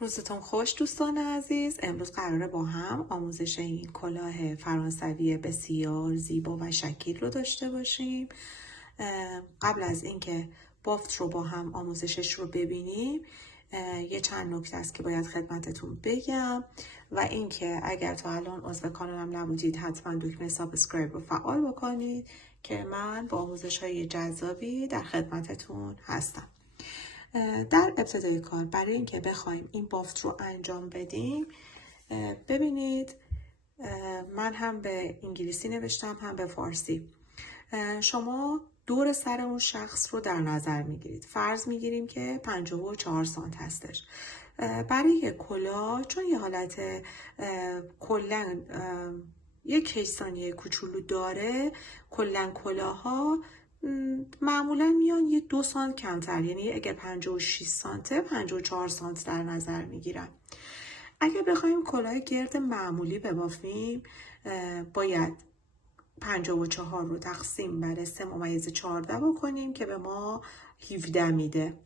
روزتون خوش دوستان عزیز. امروز قراره با هم آموزش این کلاه فرانسوی بسیار زیبا و شکیل رو داشته باشیم. قبل از اینکه بافت رو با هم آموزشش رو ببینیم یه چند نکته است که باید خدمتتون بگم و اینکه اگر تا الان عضو کانالم نبودید حتما دکمه سابسکرایب رو فعال بکنید که من با آموزش های جذابی در خدمتتون هستم. در ابتدای کار برای اینکه بخوایم این بافت رو انجام بدیم ببینید من هم به انگلیسی نوشتم هم به فارسی. شما دور سر اون شخص رو در نظر میگیرید. فرض میگیریم که 54 سانت هستش. برای کلاه چون یه حالت کلن یک کیسانی کوچولو داره، کلن کلاها معمولا میان یه 2 سانت کمتر، یعنی اگر 56 سانته 54 سانت در نظر میگیرن. اگر بخوایم کلاه گرد معمولی ببافیم باید 54 رو تقسیم بر 3/14 بکنیم که به ما 17 میده.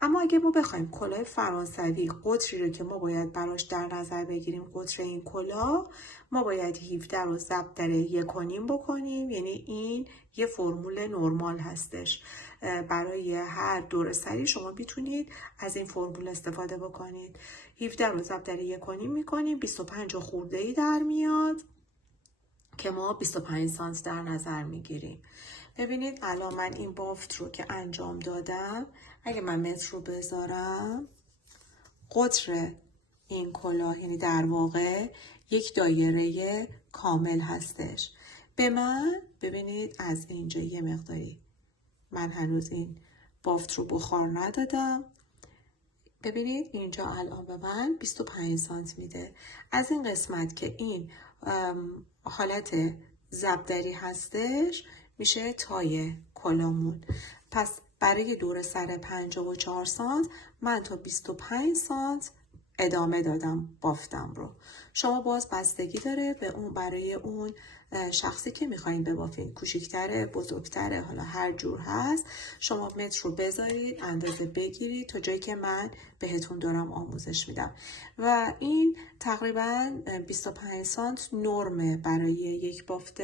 اما اگه ما بخوایم کلاه فرانسوی قطری رو که ما باید براش در نظر بگیریم قطر این کلاه، ما باید 17 رو ضرب در 1.5 بکنیم، یعنی این یه فرمول نرمال هستش. برای هر دور سری شما میتونید از این فرمول استفاده بکنید. 17 رو ضرب در 1.5 میکنیم، 25 خورده‌ای در میاد که ما 25 سانت در نظر میگیریم. ببینید الان من این بافت رو که انجام دادم، اگه من متر رو بذارم قطر این کلاه یعنی در واقع یک دایره کامل هستش. به من ببینید از اینجا یه مقداری من هنوز این بافت رو بخار ندادم. ببینید اینجا الان به من 25 سانت میده. از این قسمت که این حالت ضربدری هستش میشه تای کلامون. پس برای دور سر 54 سانت من تا 25 سانت ادامه دادم بافتم رو. شما باز بستگی داره به اون برای اون شخصی که میخواین ببافین، کوچیک‌تره بزرگتره، حالا هر جور هست، شما متر رو بذارید اندازه بگیرید تا جایی که من بهتون دارم آموزش میدم و این تقریبا 25 سانت نرمه برای یک بافت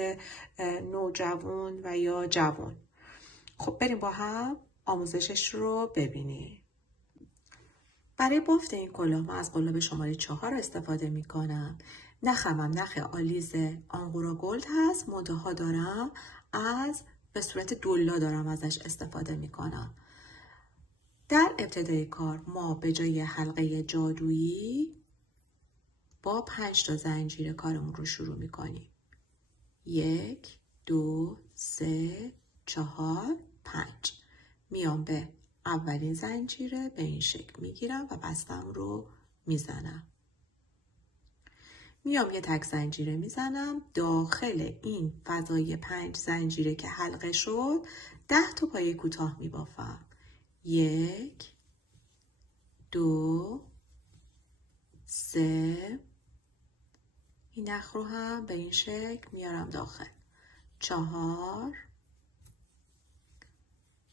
نوجوان و یا جوان. خب بریم با هم آموزشش رو ببینیم. برای بافت این کلاه من از قلاب شماره 4 استفاده میکنم. نخم نخ آلیز آنگورا گلد هست، منتها دارم به صورت دولا دارم ازش استفاده میکنم. در ابتدای کار ما به جای حلقه جادویی با 5 تا زنجیر کارمون رو شروع میکنیم. 1 2 3 4 5. میام به اولین زنجیره به این شکل میگیرم و بستم رو میزنم. میام یه تک زنجیره میزنم داخل این فضای 5 زنجیره که حلقه شد 10 تا پایه کوتاه میبافم. 1 2 3. این نخ رو هم به این شکل میارم داخل. 4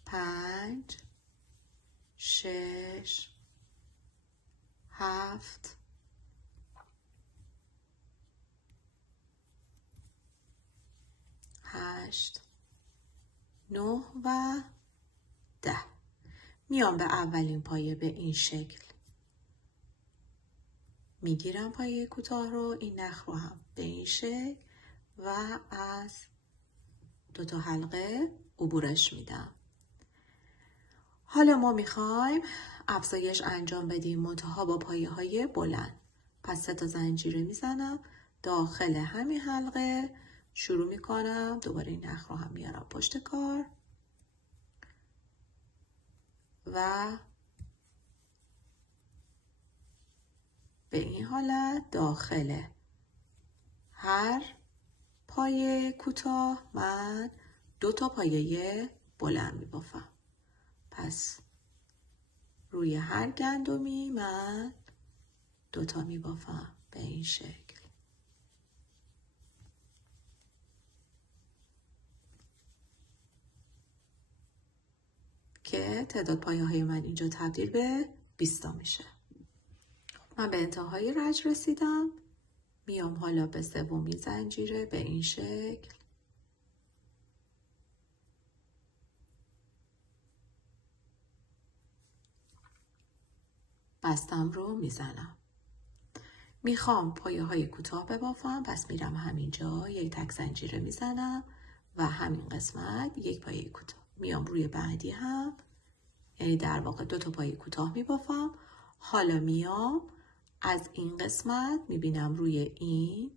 5 6 7 8 9 و 10. میام به اولین پایه به این شکل میگیرم پایه کوتاه رو، این نخ رو هم به این شکل و از 2 تا حلقه عبورش میدم. حالا ما میخوایم افزایش انجام بدیم منتها با پایه های بلند. پس 3 تا زنجیره میزنم داخل همین حلقه شروع میکنم. دوباره این نخ رو هم میارم پشت کار و به این حالت داخل هر پایه کوتاه من 2 تا پایه بلند میبافم. پس روی هر گندمی من 2 تا میبافم به این شکل. که تعداد پایه های من اینجا تبدیل به 20 تا میشه. من به انتهای رج رسیدم. میام حالا به سومین زنجیره به این شکل. بستم رو میزنم. میخوام پایه های کوتاه ببافم، پس میرم همینجا یک تک زنجیره میزنم و همین قسمت یک پایه کوتاه. میام روی بعدی هم، یعنی در واقع 2 تا پایه کوتاه میبافم. حالا میام از این قسمت میبینم روی این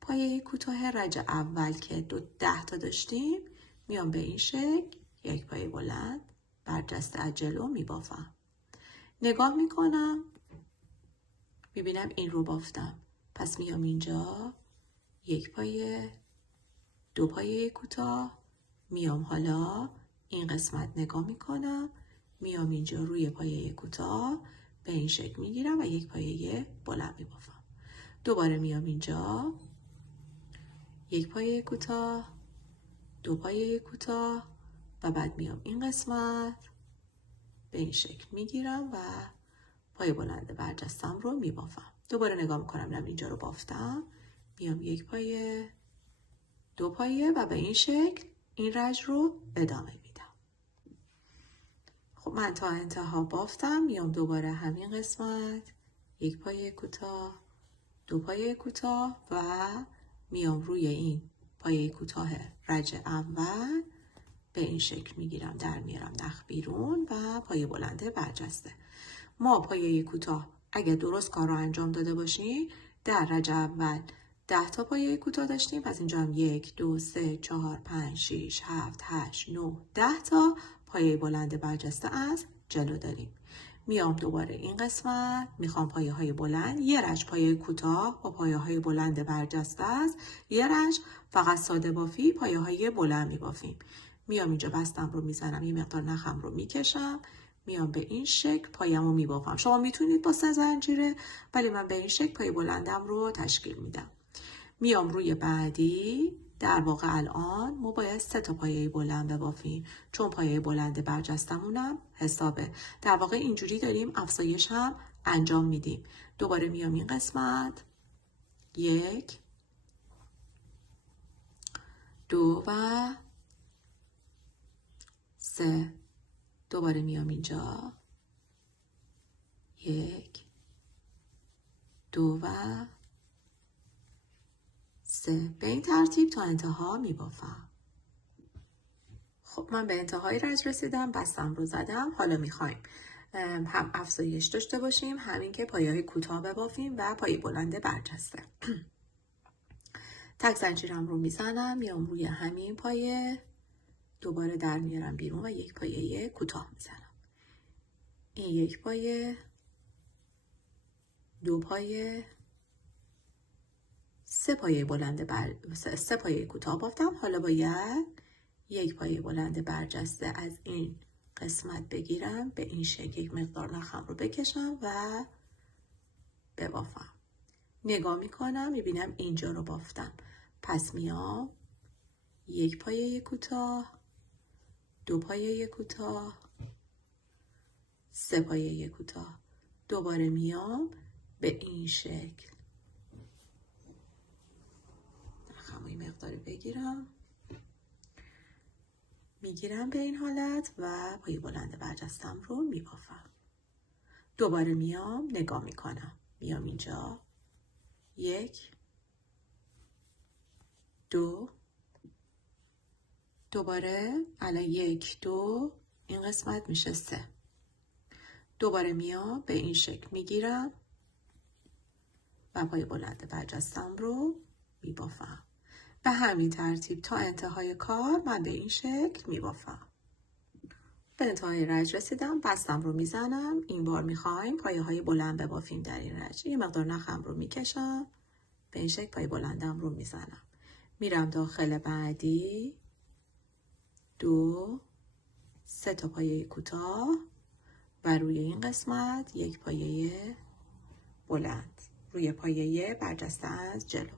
پایه کوتاه رج اول که 10 تا داشتیم، میام به این شکل یک پایه بلند برجسته از جلو میبافم. نگاه میکنم میبینم این رو بافتم، پس میام اینجا یک پایه، 2 پایه کوتاه. میام حالا این قسمت نگاه میکنم، میام اینجا روی پایه کوتاه به این شکل میگیرم و یک پایه بلند میبافم. دوباره میام اینجا یک پایه کوتاه، 2 پایه کوتاه و بعد میام این قسمت به این شکل میگیرم و پایه بلند برجستم رو میبافم. دوباره نگاه میکنم میرم اینجا رو بافتم، میام یک پایه، 2 پایه و به این شکل این رج رو ادامه میدم. خب من تا انتها بافتم. میام دوباره همین قسمت یک پایه کوتاه، 2 پایه کوتاه و میام روی این پایه کوتاه رج اول به این شکل میگیرم، در میارم نخ بیرون و پایه بلنده برجسته. ما پایه کوتاه اگه درست کار رو انجام داده باشیم در رج اول 10 تا پایه کوتاه داشتیم، پس اینجا هم 1 2 3 4 5 6 7 8 9 10 تا پایه بلند برجسته از جلو داریم. میام دوباره این قسمت، میخوام پایه های بلند، یه رج پایه کوتاه با پایه های بلند برجسته است، یه رج فقط ساده بافی پایه های بلند میبافیم. میام اینجا بستم رو میزنم، یه مقدار نخم رو میکشم، میام به این شکل پایم رو میبافم. شما میتونید با 3 زنجیره، ولی من به این شکل پایه بلندم رو تشکیل میدم. میام روی بعدی. در واقع الان ما باید 3 تا پایه بلند ببافیم، چون پایه بلند برجستمونم حسابه. در واقع اینجوری داریم افزایش هم انجام میدیم. دوباره میام این قسمت 1 2 و 3. دوباره میام اینجا 1 2 و 3. به این ترتیب تا انتها میبافم. خب من به انتهای رج رسیدم، بستم رو زدم. حالا میخوایم هم افزایش داشته باشیم، همین که پایه های کوتاه ببافیم و پایه بلند برجسته. تک زنجیرم رو میزنم، میام روی همین پایه، دوباره در میارم بیرون و یک پایه کوتاه میزنم. این یک پایه، 2 پایه، 3 پایه بلند 3 پایه کوتاه بافتم. حالا باید یک پایه بلند برجسته از این قسمت بگیرم، به این شکل یک مقدار نخم رو بکشم و ببافم. نگاه میکنم میبینم اینجا رو بافتم، پس میام یک پایه کوتاه، 2 پایه کوتاه، 3 پایه کوتاه. دوباره میام به این شکل نخم رو مقدار بگیرم، میگیرم به این حالت و پایه بلند برجستم رو میبافم. دوباره میام نگاه میکنم، میام اینجا 1 2، دوباره الان 1 2 این قسمت میشه 3. دوباره میام به این شکل میگیرم و پایه بلند برجستم رو میبافم. به همین ترتیب تا انتهای کار من به این شکل میبافم. به انتهای رج رسیدم، بستم رو میزنم. این بار میخوایم پایه های بلند ببافیم در این رج. یه مقدار نخم رو میکشم، به این شکل پایه بلندم رو میزنم. میرم داخل بعدی، 2 3 تا پایه کوتاه و روی این قسمت یک پایه بلند روی پایه برجسته از جلو.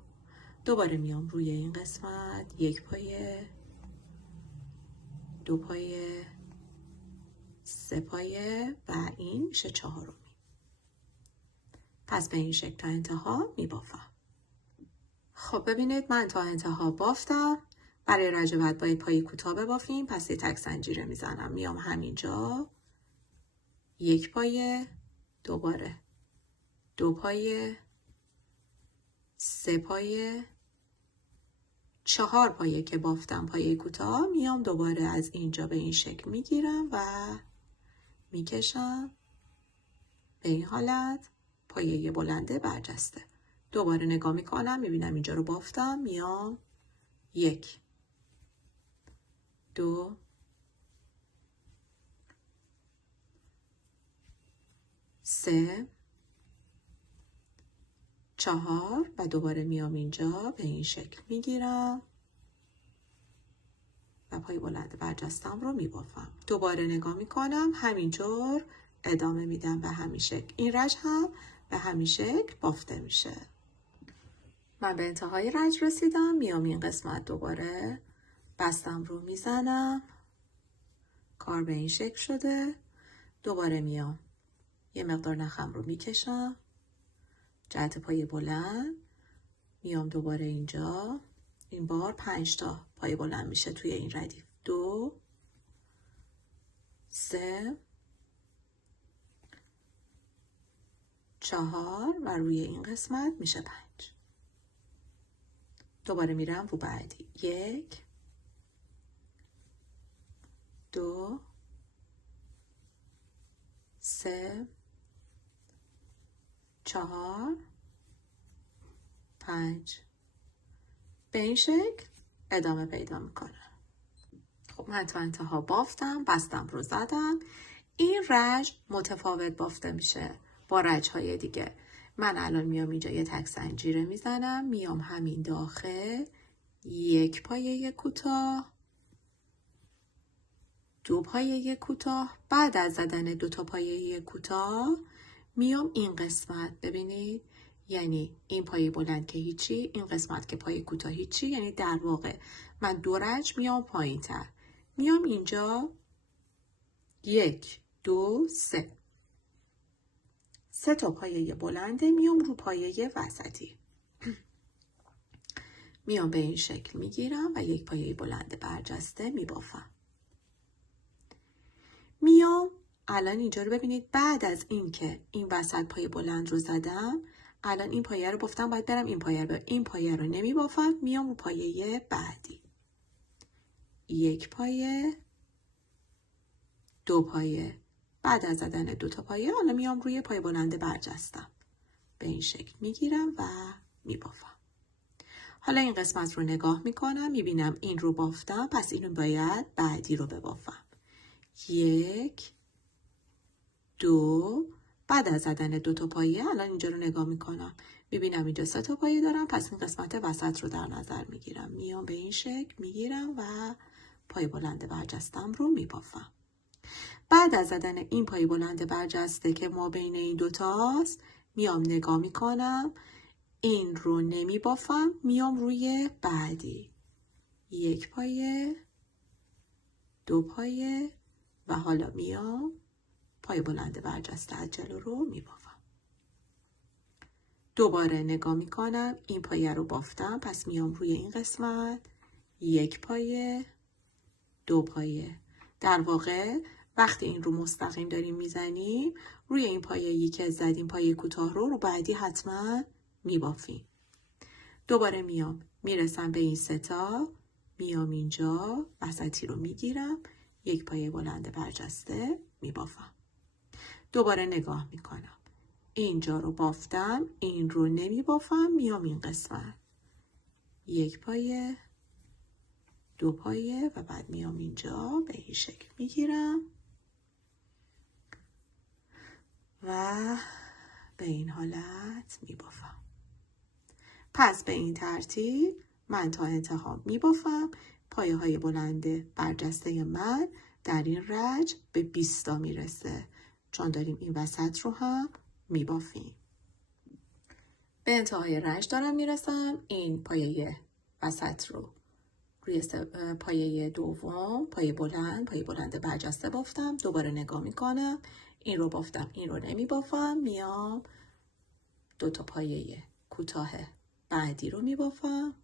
دوباره میام روی این قسمت یک پایه، 2 پایه، 3 پایه و این میشه 4. پس به این شکل تا انتها میبافم. خب ببینید من تا انتها بافتم. برای رج بعد باید پای کوتاه ببافیم. پس یه تک زنجیره میزنم، میام همینجا، یک پایه، دوباره دو پایه، سه پایه، چهار پایه که بافتم پایه کوتاه، میام دوباره از اینجا به این شکل میگیرم و میکشم به این حالت، پایه بلنده برجسته. دوباره نگاه میکنم، میبینم اینجا رو بافتم، میام یک، دو، سه، چهار و دوباره میام اینجا به این شکل میگیرم و پای بلند برجستم رو میبافم. دوباره نگاه میکنم، همینجور ادامه میدم به همین شکل. این رج هم به همین شکل بافته میشه. من به انتهای رج رسیدم، میام این قسمت دوباره بستم رو میزنم، کار به این شکل شده. دوباره میام یه مقدار نخم رو میکشم جهت پای بلند، میام دوباره اینجا، این بار 5 تا پای بلند میشه توی این ردیف. 2 3 4 و روی این قسمت میشه 5. دوباره میرم رو بعدی. 1 2 3 4 5. به این شکل ادامه پیدا میکنه. خب من تا انتها بافتم، بستم رو زدم. این رج متفاوت بافته میشه با رج‌های دیگه. من الان میام اینجا یه تک زنجیره میزنم، میام همین داخل، یک پایه کوتاه، دو پایه کوتاه. بعد از زدن 2 تا پایه کوتاه میام این قسمت، ببینید یعنی این پایه بلند که هیچی، این قسمت که پایه کوتاه هیچی، یعنی در واقع من 2 رج میام پایین تر، میام اینجا 1 2 3 تا پایه بلنده، میام رو پایه وسطی، میام به این شکل میگیرم و یک پایه بلند برجسته میبافم. میام الان اینجا رو ببینید، بعد از این که این وسط پایه بلند رو زدم، الان این پایه رو بافتم، باید برم این پایه رو، این پایه رو نمیبافم، میام رو پایه بعدی، یک پایه، دو پایه. بعد از زدن 2 تا پایه حالا میام روی پایه بلند برجستم، به این شکل میگیرم و میبافم. حالا این قسمت رو نگاه میکنم، میبینم این رو بافتم، پس اینو باید بعدی رو ببافم. 1 2. بعد از زدن 2 تا پایه الان اینجا رو نگاه میکنم، میبینم اینجا 3 تا پایه دارم، پس این قسمت وسط رو در نظر میگیرم، میام به این شکل میگیرم و پایه بلند برجستم رو میبافم. بعد از زدن این پایه بلند برجسته که ما بین این دوتاست، میام نگاه میکنم، این رو نمی بافم، میام روی بعدی، یک پایه، دو پایه و حالا میام پایه بلند برجسته از جلو رو می بافم. دوباره نگاه میکنم، این پایه رو بافتم، پس میام روی این قسمت، یک پایه، دو پایه. در واقع وقتی این رو مستقیم داریم میزنیم، روی این پایه‌ای که زدیم پایه کوتاه رو بعدی حتما میبافیم. دوباره میام میرسم به این 3 تا، میام اینجا وسطی رو میگیرم، یک پایه بلند برجسته میبافم. دوباره نگاه میکنم، اینجا رو بافتم، این رو نمیبافم، میام این قسمت، یک پایه، دو پایه و بعد میام اینجا به این شکل میگیرم و به این حالت میبافم. پس به این ترتیب من تا انتها میبافم. پایه های بلند برجسته من در این رج به 20 تا میرسه، چون داریم این وسط رو هم میبافیم. به انتهای رج دارم میرسم. این پایه وسط رو روی پایه دوم، پایه بلند برجسته بافتم. دوباره نگاه میکنم، این رو بافتم، این رو نمی بافم، میام 2 تا پایه کوتاه بعدی رو میبافم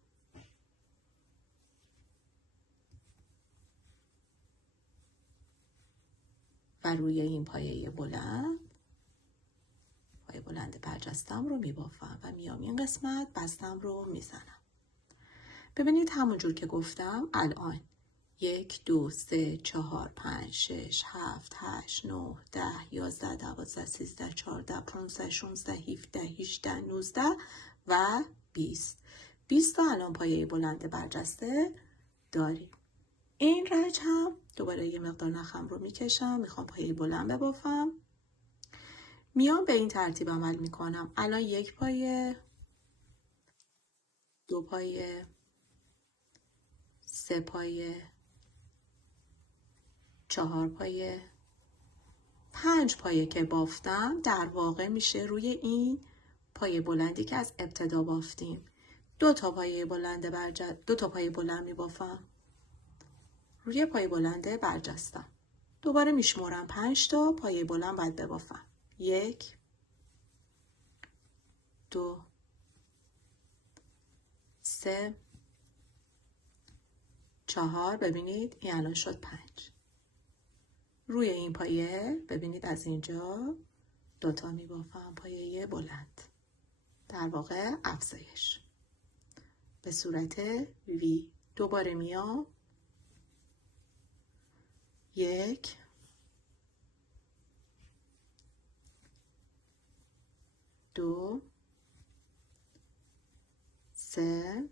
و روی این پایه بلند برجستم رو میبافم و میام این قسمت بستم رو میزنم. ببینید همونجور که گفتم الان 1 2 3 4 5 6 7 8 9 10 11 12 13 14 15 16 17 18 19 و 20 تا الان پایه بلند برجسته داریم. این رج هم دوباره یه مقدار نخم رو میکشم، میخوام پایه بلند ببافم، میام به این ترتیب عمل میکنم. الان 1 پایه، 2 پایه، 3 پایه، 4 پایه، 5 پایه که بافتم در واقع میشه روی این پایه بلندی که از ابتدا بافتیم. 2 تا پایه بلند میبافم روی پایه بلند برجستم. دوباره میشمرم 5 تا پایه بلند باید ببافم. 1 2 3 4. ببینید این الان شد 5. روی این پایه ببینید از اینجا 2 تا میبافم پایه بلند، در واقع افزایش به صورت وی. دوباره میام 1 2 3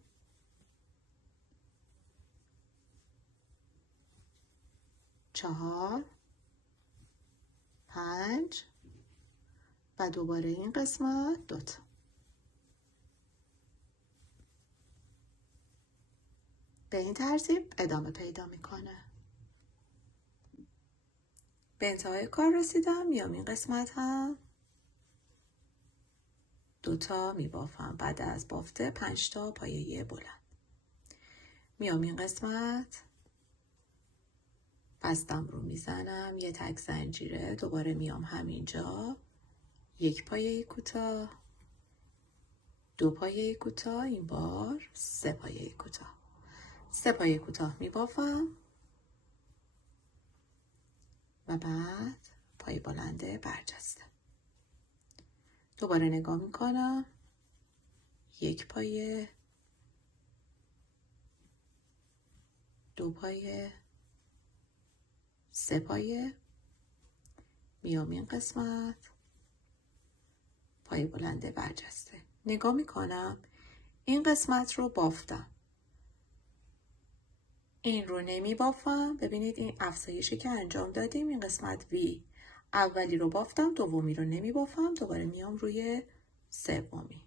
4 5 و دوباره این قسمت 2 تا. به این ترتیب ادامه پیدا میکنه. به انتهای کار رسیدم. میام این قسمت هم 2 تا میبافم. بعد از بافته 5 تا پایه بلند. میام این قسمت بستم رو میزنم، یه تک زنجیره. دوباره میام همینجا 1 پایه کوتاه، 2 پایه کوتاه، این بار 3 پایه کوتاه. 3 پایه کوتاه میبافم و بعد پایه بلند برجسته. دوباره نگاه میکنم 1 پایه، 2 پایه، 3 پایه. میام این قسمت پایه بلند برجسته. نگاه میکنم این قسمت رو بافتم، این رو نمی بافم. ببینید این افزایشی که انجام دادیم. این قسمت وی اولی رو بافتم، دومی رو نمی بافم. دوباره میام روی سومی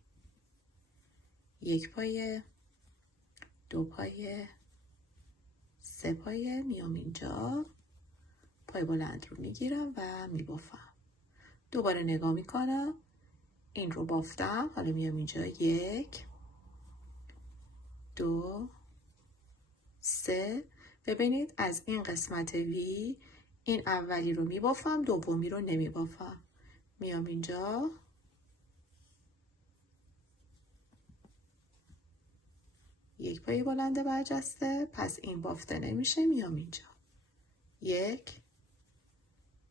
1 پایه، 2 پایه، 3 پایه. میام اینجا پای بلند رو میگیرم و میبافم. دوباره نگاه میکنم این رو بافتم. حالا میام اینجا 1 2 3. ببینید از این قسمت وی این اولی رو میبافم، دومی رو نمیبافم. میام اینجا 1 پایه بلند برجسته، پس این بافته نمیشه. میام اینجا 1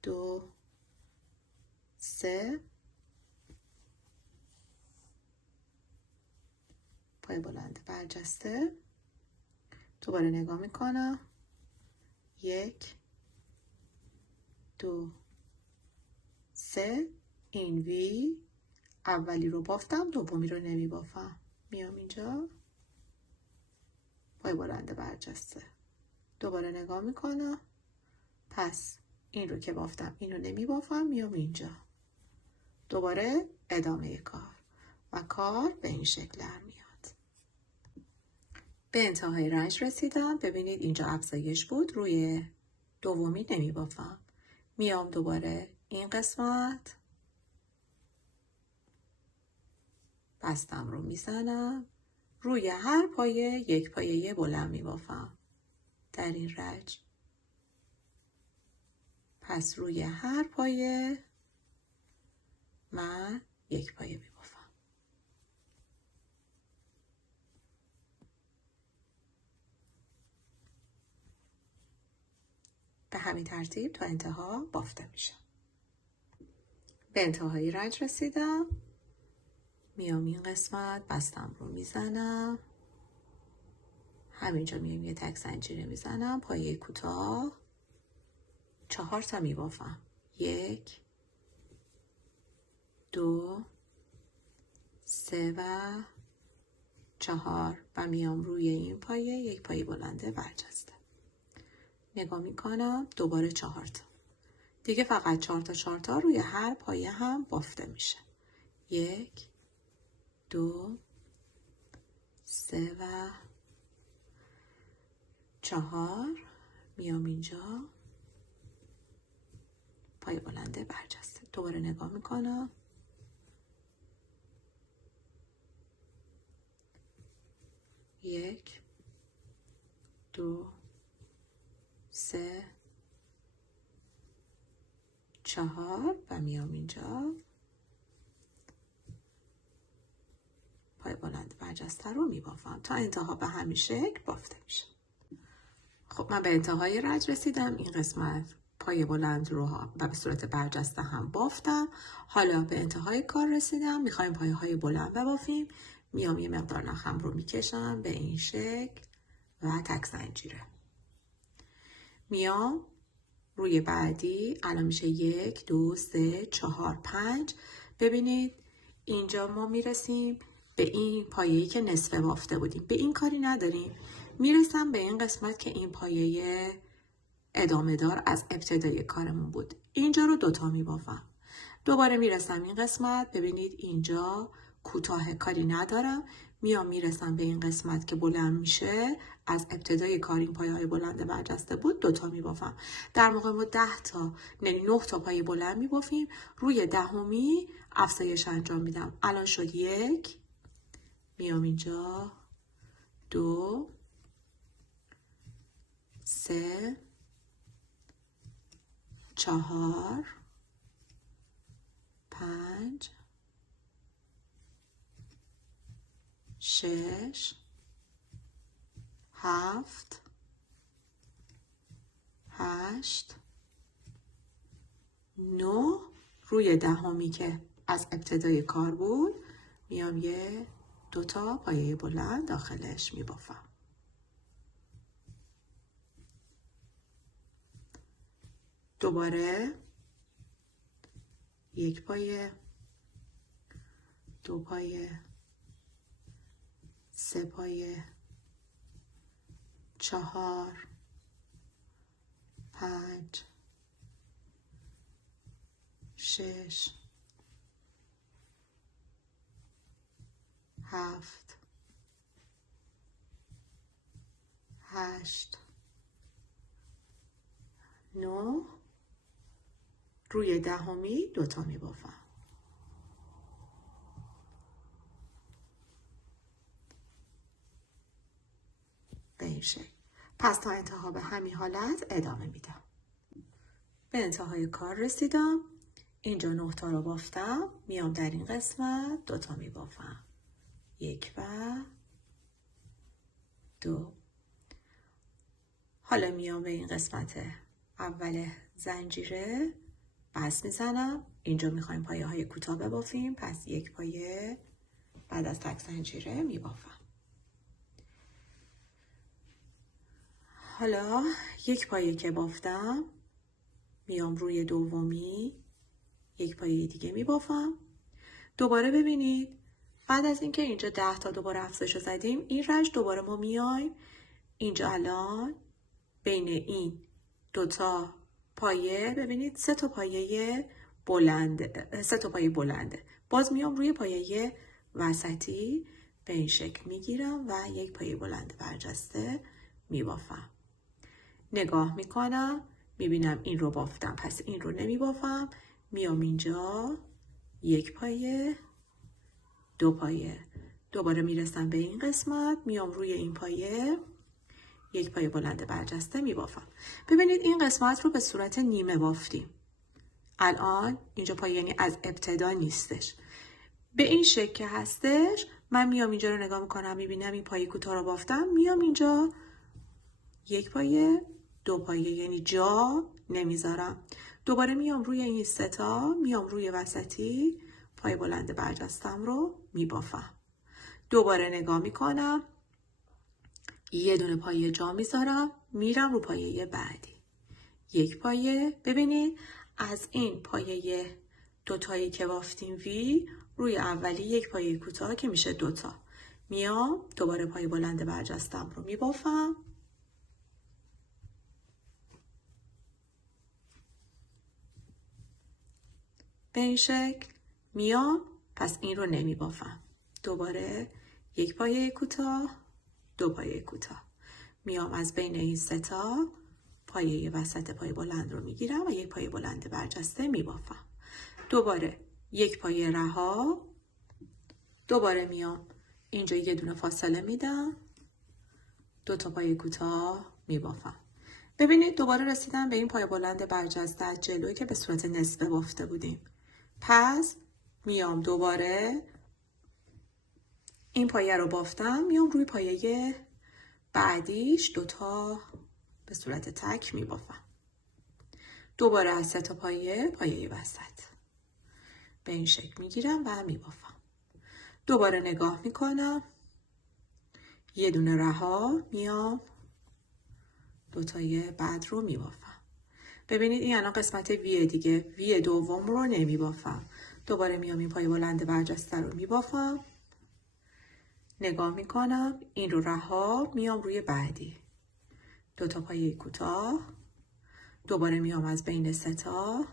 2 3 پایه بلند برجسته. دوباره نگاه میکنم 1 2 3. این وی اولی رو بافتم، دومی رو نمی بافم. میام اینجا پای بلند برجسته. دوباره نگاه میکنم، پس این رو که بافتم اینو نمی بافم. میام اینجا دوباره ادامه کار و کار به این شکل در میاد. به انتهای رنج رسیدم. ببینید اینجا افزایش بود، روی دومی نمی بافم. میام دوباره این قسمت بستم رو میزنم، روی هر پایه 1 پایه بلند می بافم در این رنج. پس روی هر پایه من 1 پایه می بافم. همین ترتیب تا انتها بافته میشه. به انتهای رنج رسیدم. میام این قسمت بستم رو میزنم. همینجا میام یه تک زنجیره میزنم، پایه کوتاه 4 تا میبافم. 1 2 3 و 4 و میام روی این پایه یک پایه بلنده برجسته. نگاه میکنم دوباره 4 تا. دیگه فقط 4 تا روی هر پایه هم بافته میشه. 1 2 3 و 4 میام اینجا پایه بلنده برجسته. دوباره نگاه میکنم. 1 2 3 4 و میام اینجا پای بلند برجسته رو میبافم تا انتها به همین شکل بافته میشه. خب من به انتهای رنج رسیدم. این قسمت پای بلند رو و به صورت برجسته هم بافتم. حالا به انتهای کار رسیدم. میخوایم پایه های بلند ببافیم. میام یه مقدار نخم رو میکشم به این شکل و تک زنجیره. میام روی بعدی الان میشه 1 2 3 4 5. ببینید اینجا ما میرسیم به این پایه‌ای که نصفه بافته بودیم. به این کاری نداریم. میرسم به این قسمت که این پایه ادامه دار از ابتدای کارمون بود. اینجا رو 2 تا میبافم. دوباره میرسم این قسمت. ببینید اینجا کوتاه کاری ندارم. میرسم به این قسمت که بلند میشه. از ابتدای کار این پایه های بلند برجسته بود 2 تا میبافم. در موقع ما 10 تا یعنی 9 تا پایه بلند میبافیم. روی 10می افزایش انجام میدم. الان شد 1. میام اینجا 2 3 4 5 6 7 8 9 روی 10می که از ابتدای کار بود میام 2 تا پایه بلند داخلش میبافم. دوباره 1 پایه 2 پایه 3 پایه 4 5 6 7 8 9 روی 10می 2 تا میبافم. به این شکل. پس تا انتها به همین حالت ادامه میدم. به انتهای کار رسیدم. اینجا 9 تا رو بافتم. میام در این قسمت 2 تا میبافم. 1 و 2. حالا میام به این قسمت اول زنجیره بس میزنم. اینجا میخوایم پایه های کوتاه ببافیم. پس 1 پایه بعد از تک زنجیره میبافم. حالا 1 پایه که بافتم میام روی دومی 1 پایه دیگه میبافم. دوباره ببینید بعد از اینکه اینجا 10 تا دوباره افزایش رو زدیم این رنج دوباره ما میایم اینجا الان بین این 2 تا پایه ببینید 3 تا پایه بلنده. 3 تا پایه بلنده. باز میام روی پایه وسطی به این شکل میگیرم و 1 پایه بلند برجسته میبافم. نگاه میکنم میبینم این رو بافتم پس این رو نمیبافم. میام اینجا 1 پایه 2 پایه. دوباره میرسم به این قسمت میام روی این پایه 1 پایه بلند برجسته میبافم. ببینید این قسمت رو به صورت نیمه بافتیم. الان اینجا پایه یعنی از ابتدا نیستش. به این شکل که هستش من میام اینجا رو نگاه میکنم میبینم این پایه کوتاه رو بافتم. میام اینجا 1 پایه 2 پایه یعنی جا نمیذارم. دوباره میام روی این ستا، میام روی وسطی، پای بلند برجستم رو میبافم. دوباره نگاه میکنم، یه دونه پایه جا میذارم، میرم رو پایه بعدی. یک پایه، ببینید از این پایه دوتایی که بافتیم وی، روی اولی یک پایه کوتاه که میشه دوتا. میام دوباره پایه بلند برجستم رو میبافم. به این شکل میام، پس این رو نمیبافم. دوباره یک پایه کوتاه، دو پایه کوتاه. میام از بین این ستا پایه وسط پایه بلند رو میگیرم و یک پایه بلند برجسته میبافم. دوباره یک پایه رها، دوباره میام اینجا یه دونه فاصله میدم، دو تا پایه کوتاه میبافم. ببینید دوباره رسیدم به این پایه بلند برجسته از جلویی که به صورت نصفه بافته بودیم. پس میام دوباره این پایه رو بافتم، میام روی پایه بعدیش دوتا به صورت تک میبافم. دوباره از سه تا پایه وسط به این شکل میگیرم و میبافم. دوباره نگاه میکنم، یه دونه رها، میام دوتای بعد رو میبافم. ببینید این الان قسمت وی دیگه، وی دوم رو نمیبافم. دوباره میام این پایه بلند برجسته رو میبافم، نگاه میکنم، این رو رها، میام روی بعدی، دوتا پایه کوتاه، دوباره میام از بین ستا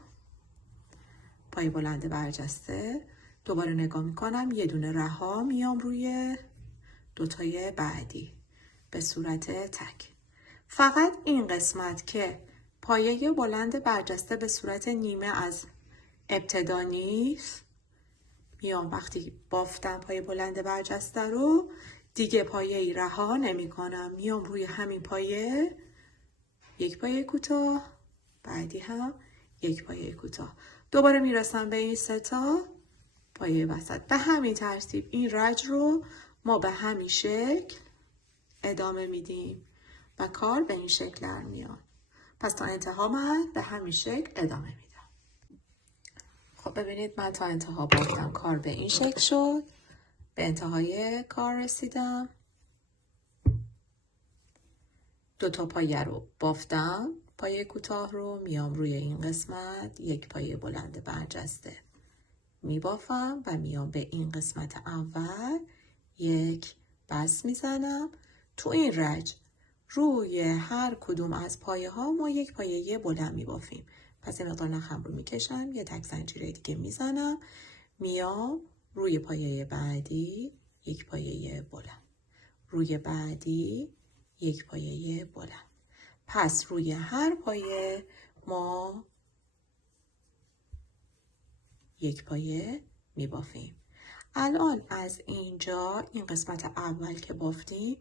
پایه بلند برجسته، دوباره نگاه میکنم، یه دونه رها، میام روی دوتای بعدی به صورت تک. فقط این قسمت که پایه بلند برجسته به صورت نیمه از ابتدا نیست، میام وقتی بافتم پایه بلند برجسته رو دیگه پایه ای رها نمی کنم، میام روی همین پایه یک پایه کوتاه، بعدی هم یک پایه کوتاه، دوباره میرسم به این ستا پایه وسط. به همین ترتیب این رج رو ما به همین شکل ادامه میدیم و کار به این شکل در میاد. پس تا انتها من به همین شکل ادامه میدم. خب ببینید من تا انتها بافتم، کار به این شکل شد. به انتهای کار رسیدم، دو تا پایه رو بافتم، پایه کوتاه رو میام روی این قسمت یک پایه بلند برجسته میبافم و میام به این قسمت اول یک بست میزنم. تو این رج روی هر کدوم از پایه ها ما یک پایه بلند میبافیم. پس این مقدار نخم رو میکشم، یه تک زنجیره دیگه میزنم، میام روی پایه بعدی یک پایه بلند، روی بعدی یک پایه بلند. پس روی هر پایه ما یک پایه میبافیم. الان از اینجا این قسمت اول که بافتیم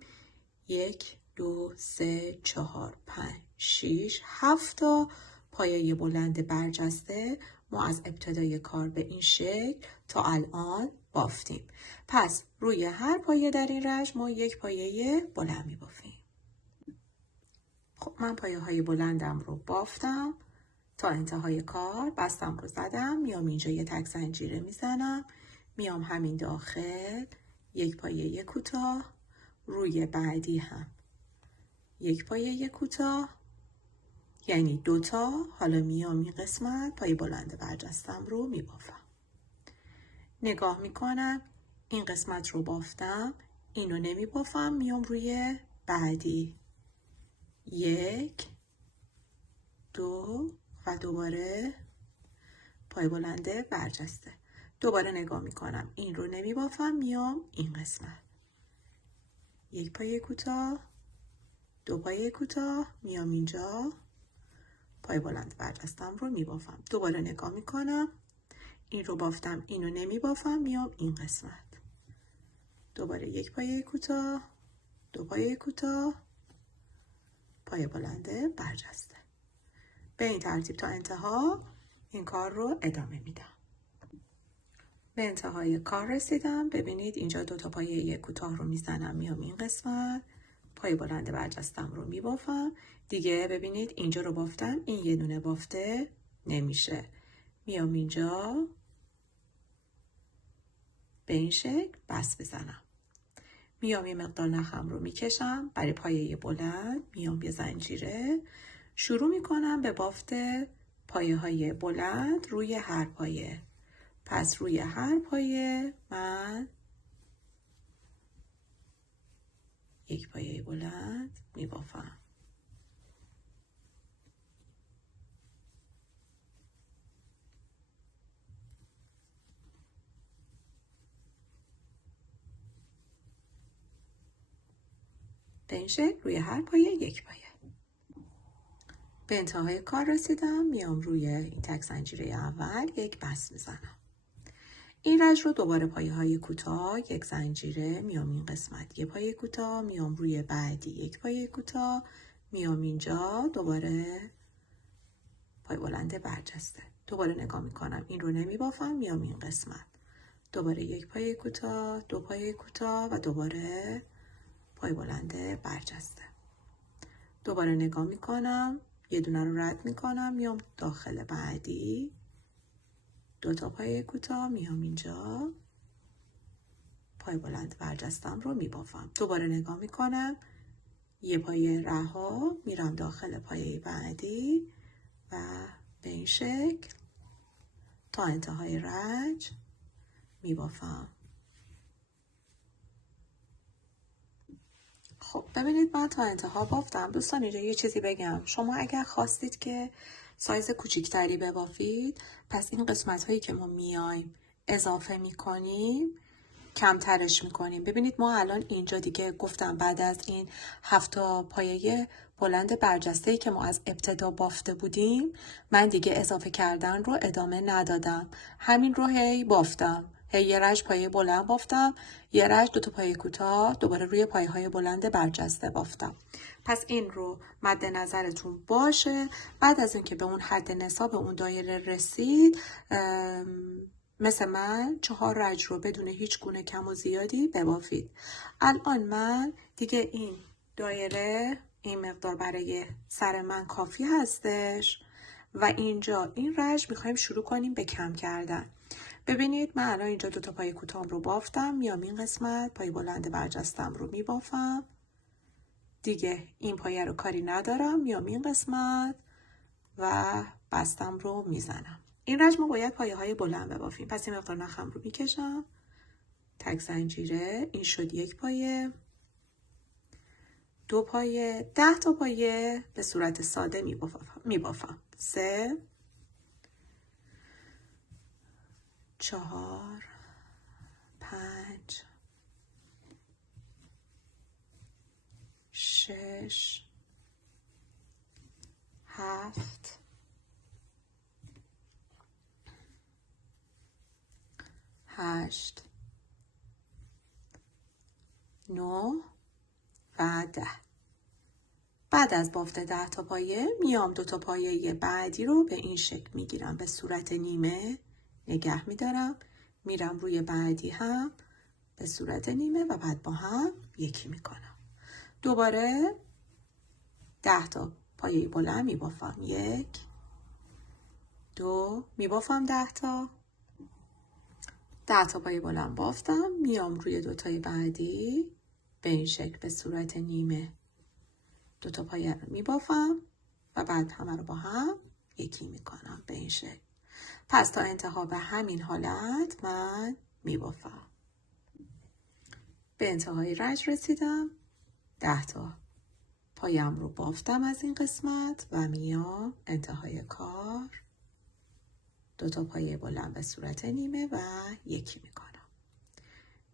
1 2 3 4 5 6 7 تا پایه بلند برجسته ما از ابتدای کار به این شکل تا الان بافتیم. پس روی هر پایه در این رج ما یک پایه بلند میبافیم. خب من پایه های بلندم رو بافتم تا انتهای کار، بستم رو زدم، میام اینجا یه تک زنجیره میزنم، میام همین داخل یک پایه کوتاه، روی بعدی هم یک پایه کوتاه، یعنی دوتا. حالا میام این قسمت پایه بلند برجستم رو میبافم. نگاه میکنم این قسمت رو بافتم، اینو نمیبافم، میام روی بعدی یک دو و دوباره پای بلنده برجسته. دوباره نگاه میکنم این رو نمیبافم، میام این قسمت یک پایه کوتاه، دو پایه کوتاه، میام اینجا پای بلند برجستم رو میبافم. دوباره نگاه میکنم این رو بافتم، اینو نمیبافم، میام این قسمت دوباره یک پایه کوتاه، دو پایه کوتاه، پای بلنده برجسته. به این ترتیب تا انتها این کار رو ادامه میدم. به انتهای کار رسیدم. ببینید اینجا دو تا پایه کوتاه رو میزنم، میام این قسمت پای بلند برجستم رو میبافم. دیگه ببینید اینجا رو بافتم، این یه دونه بافته نمیشه. میام اینجا به این شکل بس بزنم. میام یه مقدار نخم رو میکشم برای پایه بلند. میام یه زنجیره شروع میکنم به بافت پایه های بلند روی هر پایه. پس روی هر پایه من یک پایه بلند میبافم. به این شکل روی هر پایه یک پایه. به انتهای کار رسیدم. میام روی این تک زنجیره اول یک بست میزنم. این رنج رو دوباره پایه های کوتاه یک زنجیره، میام این قسمت یه پایه کوتاه، میام روی بعدی یک پایه کوتاه، میام اینجا دوباره پای بلند برجسته. دوباره نگاه میکنم این رو نمیبافم، میام این قسمت دوباره یک پایه کوتاه، دو پایه کوتاه و دوباره پای بلند برجسته. دوباره نگاه میکنم یه دونه رو رد میکنم، میام داخل بعدی دو تا پایه کوتاه، میام اینجا پای بلند برجستم رو میبافم. دوباره نگاه میکنم یه پایه رها، میرم داخل پایه بعدی و به این شکل تا انتهای رنج میبافم. خب ببینید من تا انتها بافتم. دوستان اینجا یه چیزی بگم، شما اگر خواستید که سایز کوچیکتری ببافید، پس این قسمت هایی که ما میایم اضافه میکنیم کمترش میکنیم. ببینید ما الان اینجا دیگه گفتم بعد از این 7 پایه بلند برجسته‌ای که ما از ابتدا بافته بودیم، من دیگه اضافه کردن رو ادامه ندادم. همین رو هی بافتم. هی یه رنج پایه بلند بافتم، یه رنج دو تا پایه کوتاه، دوباره روی پایه های بلند برجسته بافتم. پس این رو مد نظرتون باشه. بعد از اینکه به اون حد نصاب اون دایره رسید، مثل من 4 رنج رو بدون هیچ گونه کم و زیادی ببافید. الان من دیگه این دایره این مقدار برای سر من کافی هستش و اینجا این رنج میخوایم شروع کنیم به کم کردن. ببینید من الان اینجا دو تا پایه کوتاه رو بافتم، میام این قسمت پایه بلند برجستم رو میبافم. دیگه این پایه رو کاری ندارم، میام این قسمت و بستم رو میزنم. این رنج ما باید پایه های بلند ببافیم. پس این مقدار نخم رو میکشم، تک زنجیره، این شد یک پایه، دو پایه، 10 تا پایه به صورت ساده میبافم. 3 4 5 6 7 8 9 و 10. بعد از بافت 10 تا پایه میام 2 تا پایه بعدی رو به این شکل میگیرم، به صورت نیمه نگه میدارم، میرم روی بعدی هم به صورت نیمه و بعد با هم یکی میکنم. دوباره 10 تا پایه بلند میبافم، 1 2 میبافم 10 تا پایه بلند بافتم، میام روی 2 تای بعدی به این شکل به صورت نیمه 2 تا پایه رو میبافم و بعد همه رو با هم یکی میکنم به این شکل. پس تا انتها به همین حالت من میبافم. به انتهای رنج رسیدم، 10 تا پایم رو بافتم از این قسمت و میام انتهای کار 2 تا پایه بلند به صورت نیمه و یکی میکنم.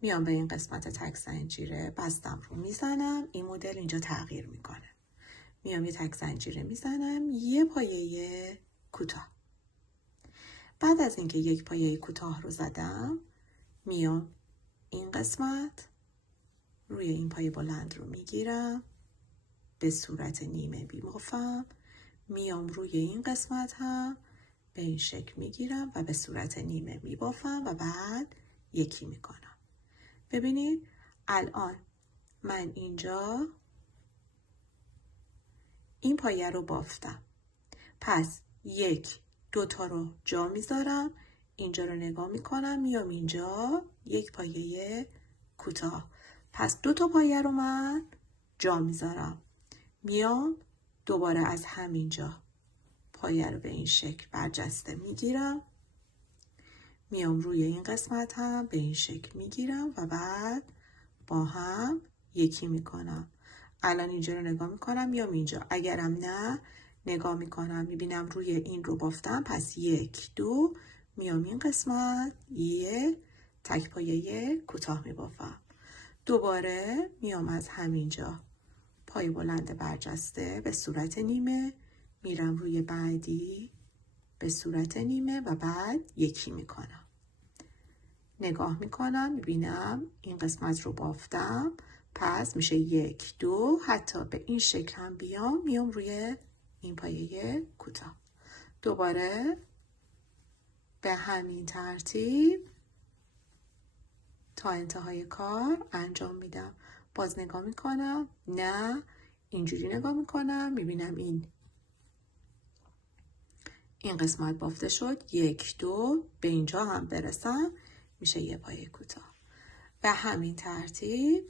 میام به این قسمت تک زنجیره بستم رو میزنم. این مدل اینجا تغییر میکنه. میام یه تک زنجیره میزنم، یه پایه کوتاه. بعد از اینکه یک پایه کوتاه رو زدم، میام این قسمت روی این پایه بلند رو میگیرم، به صورت نیمه میبافم، میام روی این قسمت هم به این شکل میگیرم و به صورت نیمه میبافم و بعد یکی میکنم. ببینید الان من اینجا این پایه رو بافتم. پس 1 2 تا رو جا میذارم، اینجا رو نگاه میکنم، میام اینجا یک پایه کوتاه. پس 2 تا پایه رو من جا میذارم، میام دوباره از همینجا پایه رو به این شکل برجسته میگیرم، میام روی این قسمت هم به این شکل میگیرم و بعد با هم یکی میکنم. الان اینجا رو نگاه میکنم، میام اینجا، اگرم نه نگاه میکنم میبینم روی این رو بافتم، پس 1 2 میام این قسمت یه تک پایه کوتاه میبافم. دوباره میام از همینجا پای بلند برجسته به صورت نیمه میرم روی بعدی به صورت نیمه و بعد یکی میکنم. نگاه میکنم میبینم این قسمت رو بافتم، پس میشه 1 2 حتی به این شکل هم بیام، میام روی این پایه کوتاه. دوباره به همین ترتیب تا انتهای کار انجام میدم. باز نگاه میکنم، نه اینجوری نگاه میکنم میبینم این قسمت بافته شد، 1 2 به اینجا هم برسم میشه یه پایه کوتاه. به همین ترتیب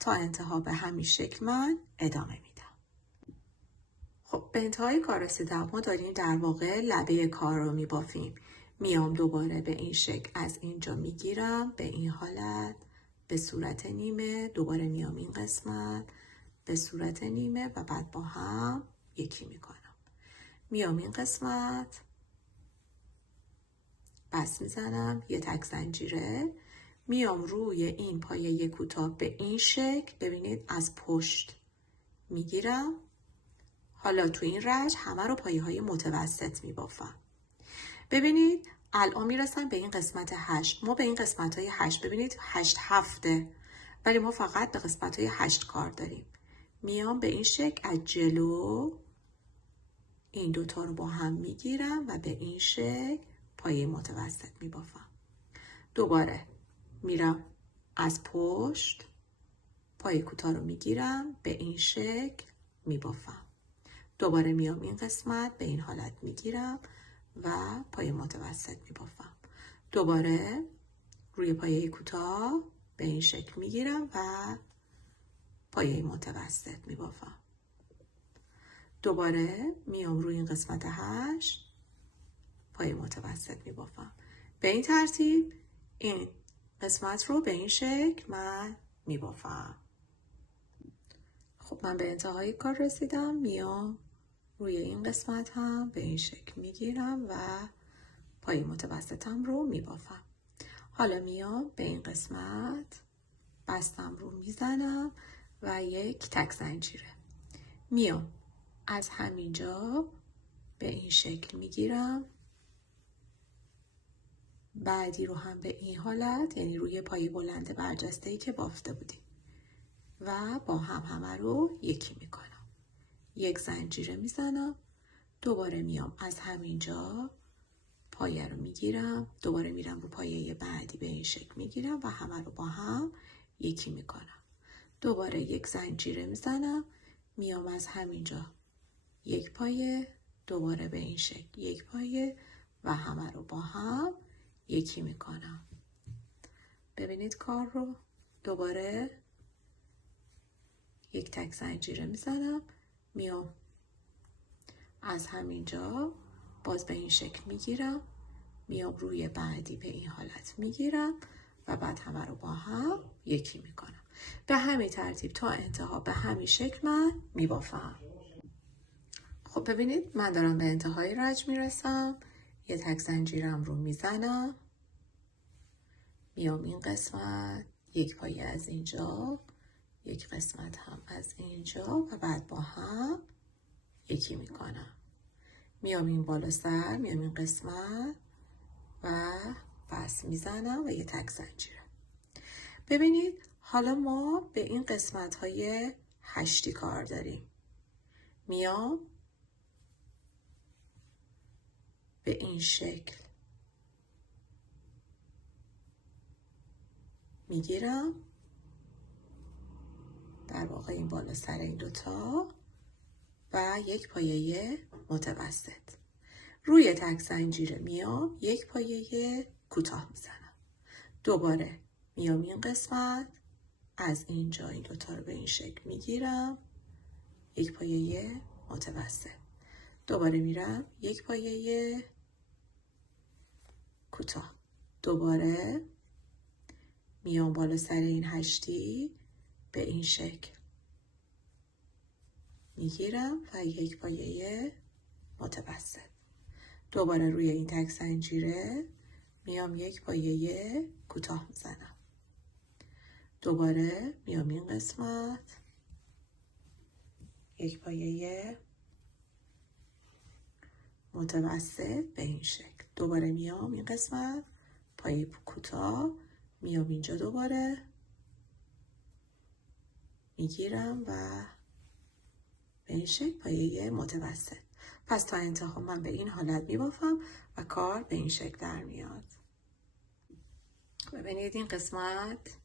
تا انتها به همین شکل من ادامه میدم. خب به انتهای کار رسیدم. ما داریم در واقع لبه کار رو میبافیم. میام دوباره به این شکل از اینجا میگیرم به این حالت به صورت نیمه، دوباره میام این قسمت به صورت نیمه و بعد با هم یکی میکنم. میام این قسمت بس میزنم، یه تک زنجیره، میام روی این پایه کوتاه به این شکل، ببینید از پشت میگیرم. حالا تو این رج همه رو پایه های متوسط میبافم. ببینید الان میرسم به این قسمت 8. ما به این قسمت های 8 ببینید 8 هفته، ولی ما فقط به قسمت های 8 کار داریم. میام به این شکل از جلو این دوتا رو با هم میگیرم و به این شکل پایه متوسط میبافم. دوباره میرم از پشت پایه کوتاه رو میگیرم به این شکل میبافم. دوباره میام این قسمت به این حالت میگیرم و پایه متوسط میبافم. دوباره روی پایه کوتاه به این شکل میگیرم و پایه متوسط میبافم. دوباره میام روی این قسمت 8 پایه متوسط میبافم. به این ترتیب این قسمت رو به این شکل من میبافم. خب من به انتهای کار رسیدم. میام روی این قسمت هم به این شکل میگیرم و پایه متوسطم رو میبافم. حالا میام به این قسمت بستم رو میزنم و یک تک زنجیره. میام از همینجا به این شکل میگیرم، بعدی رو هم به این حالت، یعنی روی پایه بلند برجسته‌ای که بافته بودیم و با هم همه رو یکی میکنم. یک زنجیره میزنم، دوباره میام از همینجا پایه رو میگیرم، دوباره میرم رو پایه بعدی به این شکل میگیرم و همه رو با هم یکی میکنم. دوباره یک زنجیره میزنم، میام از همینجا یک پایه، دوباره به این شکل یک پایه و همه رو با هم یکی میکنم. ببینید کار رو. دوباره یک تک زنجیره میزنم، میام از همینجا باز به این شکل میگیرم، میام روی بعدی به این حالت میگیرم و بعد همه رو با هم یکی میکنم. به همین ترتیب تا انتها به همین شکل من میبافم. خب ببینید من دارم به انتهای رج میرسم. یه تک زنجیرم رو میزنم، میام این قسمت یک پایه از اینجا، یک قسمت هم از اینجا و بعد با هم یکی میکنم. میام این بالا سر، میام این قسمت و بس میزنم و یه تک زنجیره. ببینید حالا ما به این قسمت های 8 کار داریم. میام به این شکل میگیرم، در واقع این بالا سر این دوتا و یک پایه متوسط. روی تک زنجیره میام یک پایه کوتاه میزنم. دوباره میام این قسمت، از اینجا این دوتا رو به این شکل میگیرم، یک پایه متوسط. دوباره میرم یک پایه کوتاه. دوباره میام بالا سر این هشتی به این شکل میگیرم و یک پایه متوسط. دوباره روی این تک زنجیره میام یک پایه کوتاه میزنم. دوباره میام این قسمت، یک پایه متوسط به این شکل. دوباره میام این قسمت، پایه کوتاه، میام اینجا دوباره میگیرم و به این شکل پایه متوسط. پس تا انتها من به این حالت میبافم و کار به این شکل در میاد. ببینید این قسمت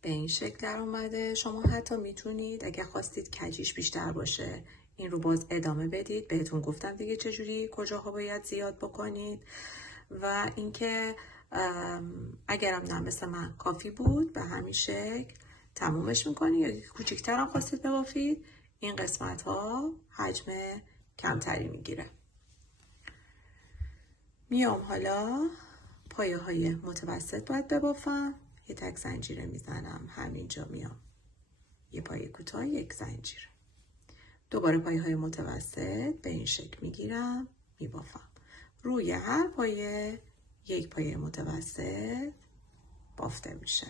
به این شکل در اومده. شما حتی میتونید اگه خواستید کجیش بیشتر باشه این رو باز ادامه بدید. بهتون گفتم دیگه چجوری کجاها باید زیاد بکنید. و اینکه اگرم نه مثل من کافی بود به همین شکل تمومش میکنید، یا کوچیک‌تر هم خواستید ببافید این قسمت ها حجم کمتری میگیره. میام حالا پایه های متوسط باید ببافم. یه تک زنجیره میزنم همینجا، میام یه پایه کوتاه یک زنجیره. دوباره پایه های متوسط به این شکل میگیرم میبافم. روی هر پایه یک پایه متوسط بافته میشه.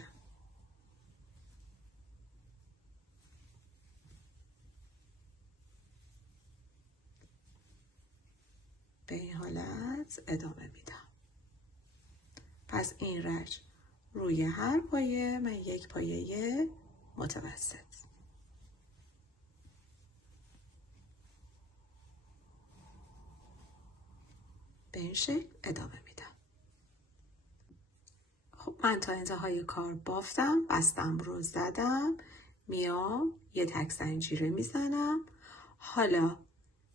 به این حالت ادامه میدم. پس این رج روی هر پایه من یک پایه متوسط. به این شکل ادامه میدم. خب من تا انتهای کار بافتم، بستم رو زدم، میام یه تک زنجیره میزنم. حالا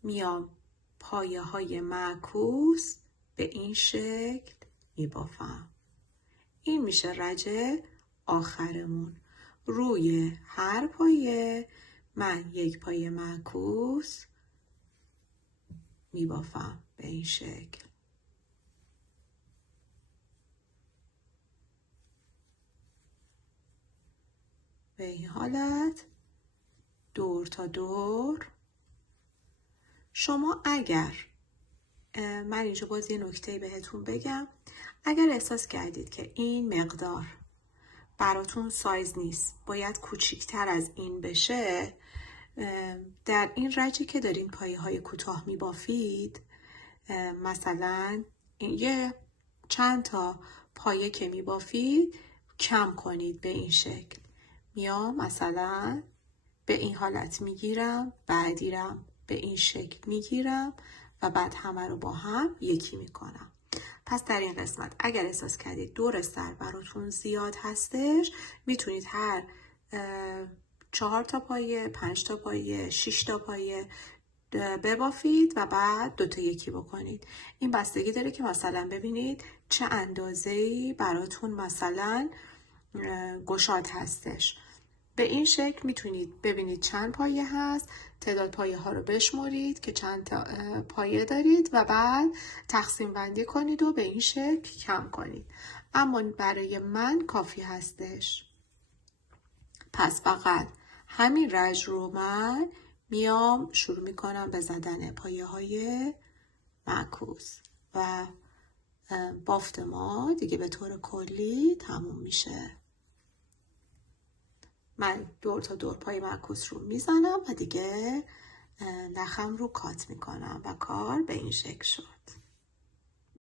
میام پایه های معکوس به این شکل میبافم. این میشه رج آخرمون. روی هر پایه من یک پایه معکوس میبافم به این شکل. به این حالت دور تا دور. شما اگر من اینجا باز یه نکته بهتون بگم، اگر احساس کردید که این مقدار براتون سایز نیست، باید کوچیکتر از این بشه، در این رجی که دارین پایه های کوتاه میبافید، مثلا یه چند تا پایه که میبافید کم کنید به این شکل. میام مثلا به این حالت میگیرم، بعدیرم به این شکل میگیرم و بعد همه رو با هم یکی میکنم. پس در این قسمت اگر احساس کردید دور سر براتون زیاد هستش، میتونید هر 4 تا پایه، 5 تا پایه، 6 تا پایه ببافید و بعد 2 تا یکی بکنید. این بستگی داره که مثلا ببینید چه اندازه‌ای براتون مثلا گشاد هستش. به این شکل میتونید ببینید چند پایه هست، تعداد پایه ها رو بشمرید که چند تا پایه دارید و بعد تقسیم بندی کنید و به این شکل کم کنید. اما برای من کافی هستش. پس فقط همین رج رو من میام شروع میکنم به زدن پایه های معکوس و بافت ما دیگه به طور کلی تموم میشه. من دور تا دور پای معکوس رو میزنم و دیگه نخم رو کات میکنم و کار به این شکل شد.